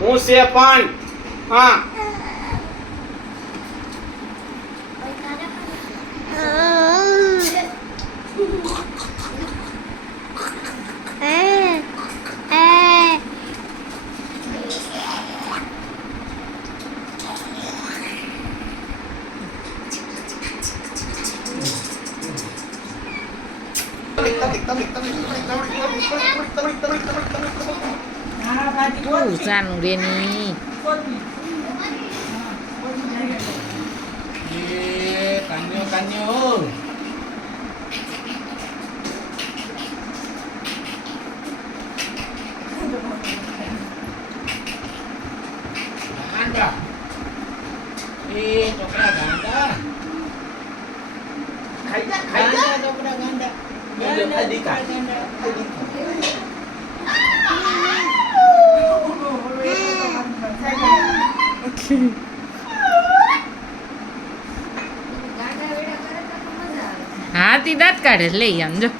હું છે પણ હા Thank you. Tuhan udah nih Kanyol, kanyol. Ganda. Ih, coklat ganda. Kanyol, coklat ganda. Ganda. Ganda. હા તી દાંત કાઢે લઈ આમ જો.